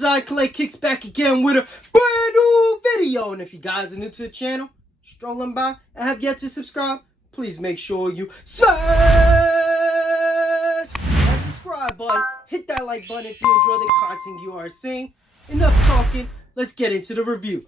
Fams, I Clay kicks back again with a brand new video. And if you guys are new to the channel, strolling by and have yet to subscribe, please make sure you smash that subscribe button. Hit that like button if you enjoy the content you are seeing. Enough talking, let's get into the review.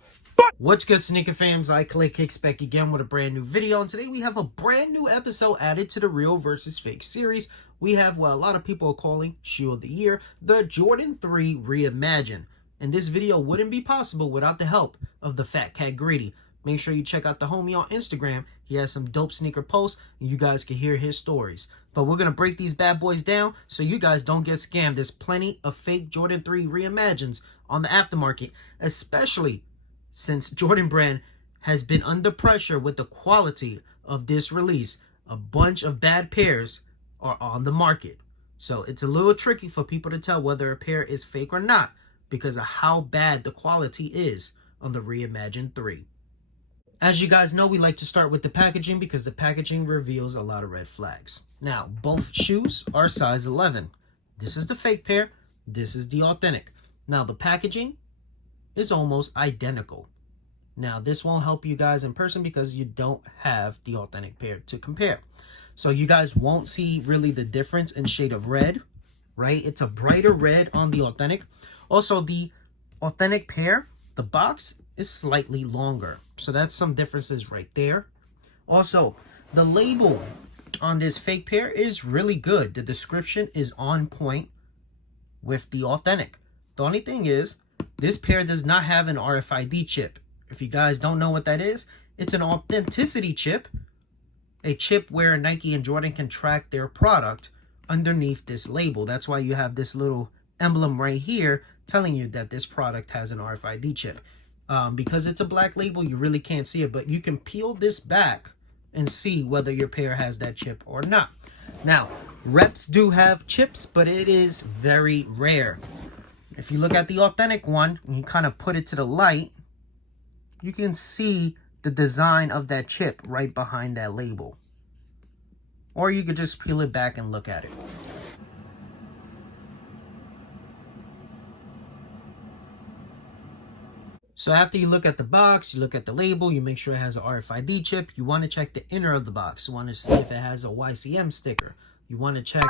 What's good, sneaker fams? I Clay kicks back again with a brand new video, and today we have a brand new episode added to the Real versus Fake series. We have what a lot of people are calling Shoe of the Year, the Jordan 3 Reimagined. And this video wouldn't be possible without the help of Thefatcatgreedy. Make sure you check out the homie on Instagram. He has some dope sneaker posts, and you guys can hear his stories. But we're going to break these bad boys down so you guys don't get scammed. There's plenty of fake Jordan 3 Reimagineds on the aftermarket, especially since Jordan Brand has been under pressure with the quality of this release. A bunch of bad pairs are on the market. So it's a little tricky for people to tell whether a pair is fake or not because of how bad the quality is on the Reimagined 3. As you guys know, we like to start with the packaging because the packaging reveals a lot of red flags. Now, both shoes are size 11. This is the fake pair. This is the authentic. Now, the packaging is almost identical. Now, this won't help you guys in person because you don't have the authentic pair to compare. So you guys won't see really the difference in shade of red, right? It's a brighter red on the authentic. Also, the authentic pair, the box is slightly longer. So that's some differences right there. Also, the label on this fake pair is really good. The description is on point with the authentic. The only thing is, this pair does not have an RFID chip. If you guys don't know what that is, it's an authenticity chip. A chip where Nike and Jordan can track their product underneath this label. That's why you have this little emblem right here telling you that this product has an RFID chip. Because it's a black label, you really can't see it. But you can peel this back and see whether your pair has that chip or not. Now, reps do have chips, but it is very rare. If you look at the authentic one, and you kind of put it to the light, you can see the design of that chip right behind that label. Or you could just peel it back and look at it. So after you look at the box, you look at the label, you make sure it has an RFID chip. You want to check the inner of the box. You want to see if it has a YCM sticker. You want to check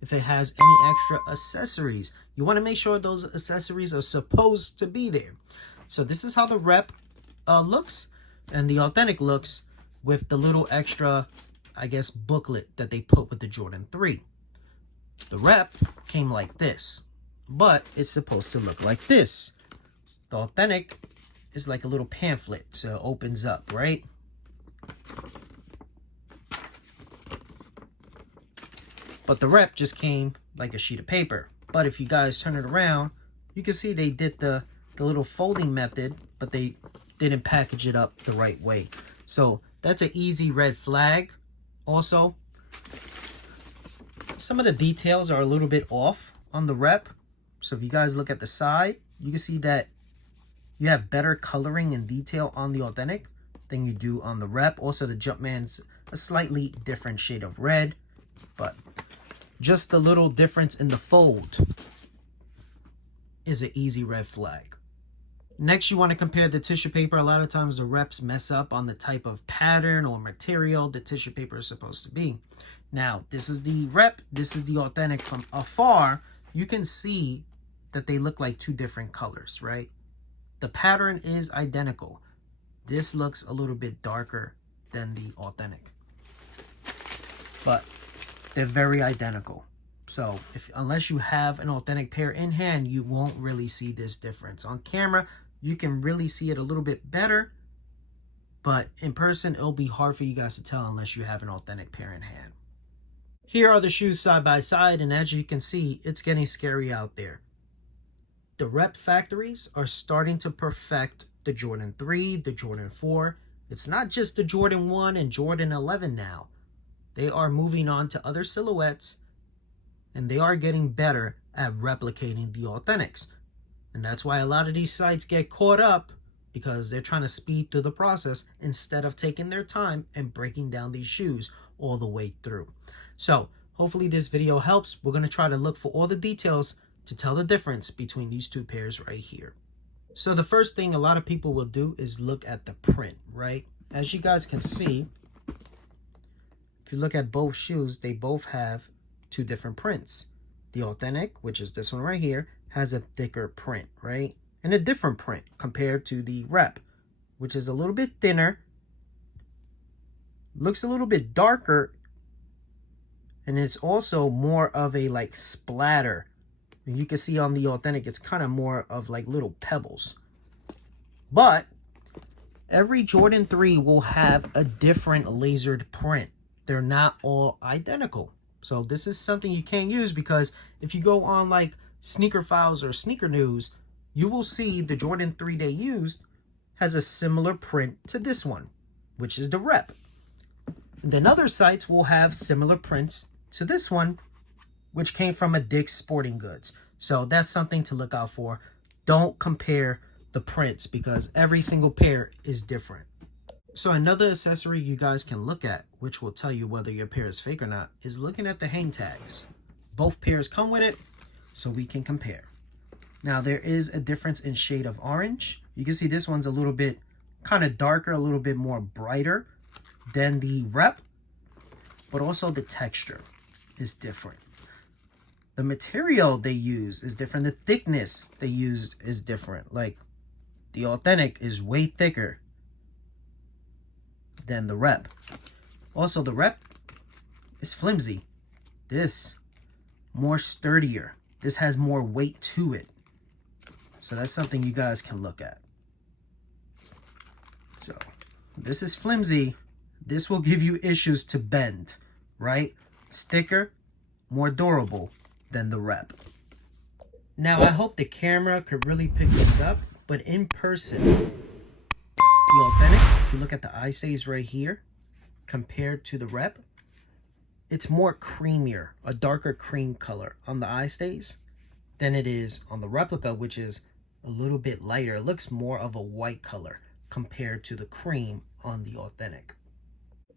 if it has any extra accessories. You want to make sure those accessories are supposed to be there. So this is how the rep looks and the authentic looks with the little extra, I guess, booklet that they put with the Jordan 3. The rep came like this, but it's supposed to look like this. The authentic is like a little pamphlet, so it opens up, right? But the rep just came like a sheet of paper. But if you guys turn it around, you can see they did the little folding method, but they didn't package it up the right way. So that's an easy red flag. Also, some of the details are a little bit off on the rep. So if you guys look at the side, you can see that you have better coloring and detail on the authentic than you do on the rep. Also, the Jumpman's a slightly different shade of red, but just the little difference in the fold is an easy red flag. Next, you want to compare the tissue paper. A lot of times the reps mess up on the type of pattern or material the tissue paper is supposed to be. Now, this is the rep, this is the authentic. From afar, you can see that they look like two different colors, right? The pattern is identical. This looks a little bit darker than the authentic, but they're very identical. So unless you have an authentic pair in hand, you won't really see this difference. On camera, you can really see it a little bit better, but in person, it'll be hard for you guys to tell unless you have an authentic pair in hand. Here are the shoes side by side, and as you can see, it's getting scary out there. The rep factories are starting to perfect the Jordan 3, the Jordan 4. It's not just the Jordan 1 and Jordan 11 now. They are moving on to other silhouettes, and they are getting better at replicating the authentics. And that's why a lot of these sites get caught up, because they're trying to speed through the process instead of taking their time and breaking down these shoes all the way through. So hopefully this video helps. We're going to try to look for all the details to tell the difference between these two pairs right here. So the first thing a lot of people will do is look at the print, right? As you guys can see, if you look at both shoes, they both have two different prints. The Authentic, which is this one right here, has a thicker print, right? And a different print compared to the Rep, which is a little bit thinner, looks a little bit darker, and it's also more of a like splatter. And you can see on the Authentic, it's kind of more of like little pebbles. But every Jordan 3 will have a different lasered print. They're not all identical. So this is something you can't use, because if you go on like Sneaker Files or Sneaker News, you will see the Jordan 3 they used has a similar print to this one, which is the Rep. And then other sites will have similar prints to this one, which came from a Dick's Sporting Goods. So that's something to look out for. Don't compare the prints, because every single pair is different. So another accessory you guys can look at, which will tell you whether your pair is fake or not, is looking at the hang tags. Both pairs come with it, so we can compare. Now there is a difference in shade of orange. You can see this one's a little bit kind of darker, a little bit more brighter than the Rep, but also the texture is different. The material they use is different. The thickness they used is different. Like the Authentic is way thicker than the Rep. Also, the Rep is flimsy. This more sturdier. This has more weight to it. So that's something you guys can look at. So this is flimsy. This will give you issues to bend, right? It's thicker, more durable than the Rep. Now I hope the camera could really pick this up, but in person, the Authentic, if you look at the eye stays right here, compared to the Rep, it's more creamier, a darker cream color on the eye stays than it is on the replica, which is a little bit lighter. It looks more of a white color compared to the cream on the Authentic.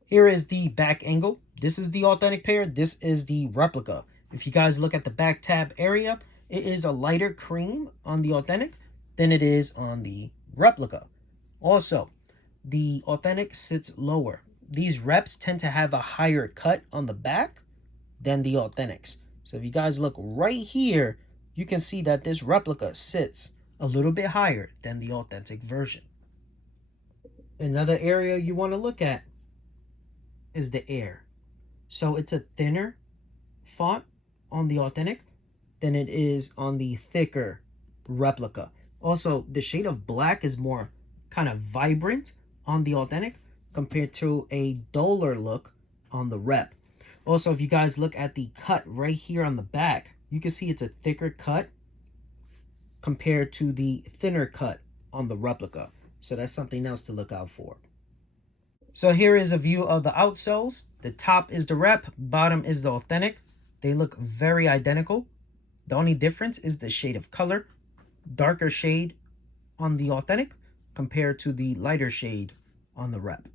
Here is the back angle. This is the Authentic pair. This is the replica. If you guys look at the back tab area, it is a lighter cream on the Authentic than it is on the replica. Also, the Authentic sits lower. These Reps tend to have a higher cut on the back than the Authentics. So if you guys look right here, you can see that this replica sits a little bit higher than the Authentic version. Another area you want to look at is the air. So it's a thinner font on the Authentic than it is on the thicker replica. Also, the shade of black is more kind of vibrant on the Authentic compared to a duller look on the Rep. Also, if you guys look at the cut right here on the back, you can see it's a thicker cut compared to the thinner cut on the replica. So that's something else to look out for. So here is a view of the outsoles. The top is the Rep, bottom is the Authentic. They look very identical. The only difference is the shade of color. Darker shade on the Authentic compared to the lighter shade on the Rep.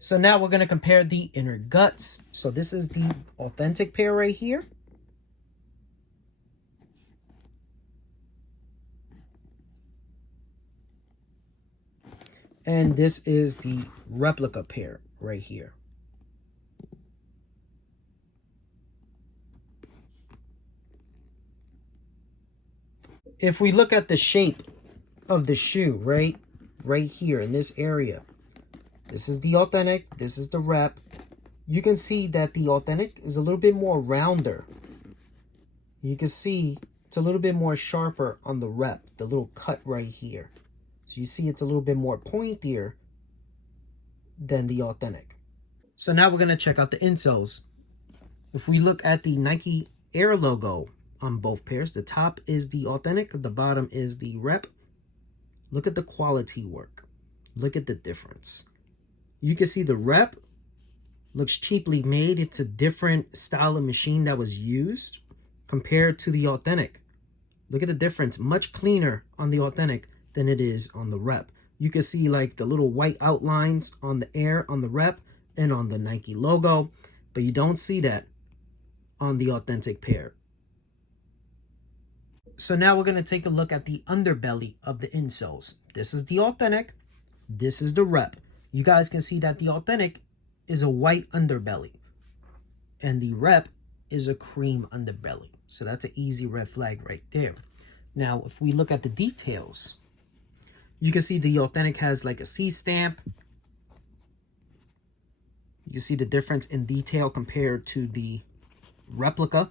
So now we're going to compare the inner guts. So this is the Authentic pair right here. And this is the replica pair right here. If we look at the shape of the shoe, right here in this area, this is the Authentic, this is the Rep. You can see that the Authentic is a little bit more rounder. You can see it's a little bit more sharper on the Rep, the little cut right here. So you see it's a little bit more pointier than the Authentic. So now we're going to check out the insoles. If we look at the Nike Air logo on both pairs, the top is the Authentic, the bottom is the Rep. Look at the quality work. Look at the difference. You can see the Rep looks cheaply made. It's a different style of machine that was used compared to the Authentic. Look at the difference. Much cleaner on the Authentic than it is on the Rep. You can see like the little white outlines on the Air, on the Rep, and on the Nike logo, but you don't see that on the Authentic pair. So now we're going to take a look at the underbelly of the insoles. This is the authentic. This is the rep. You guys can see that the authentic is a white underbelly. And the rep is a cream underbelly. So that's an easy red flag right there. Now, if we look at the details, you can see the authentic has like a C stamp. You can see the difference in detail compared to the replica.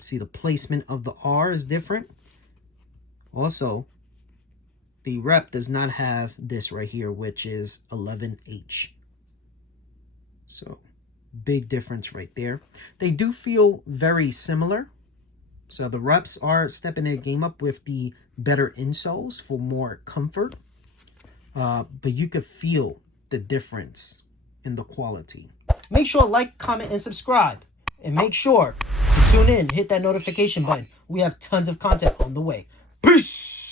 See, the placement of the R is different. Also, the rep does not have this right here, which is 11H. So, big difference right there. They do feel very similar. So the reps are stepping their game up with the better insoles for more comfort. But you could feel the difference in the quality. Make sure to like, comment, and subscribe. And make sure to tune in, hit that notification button. We have tons of content on the way. Peace!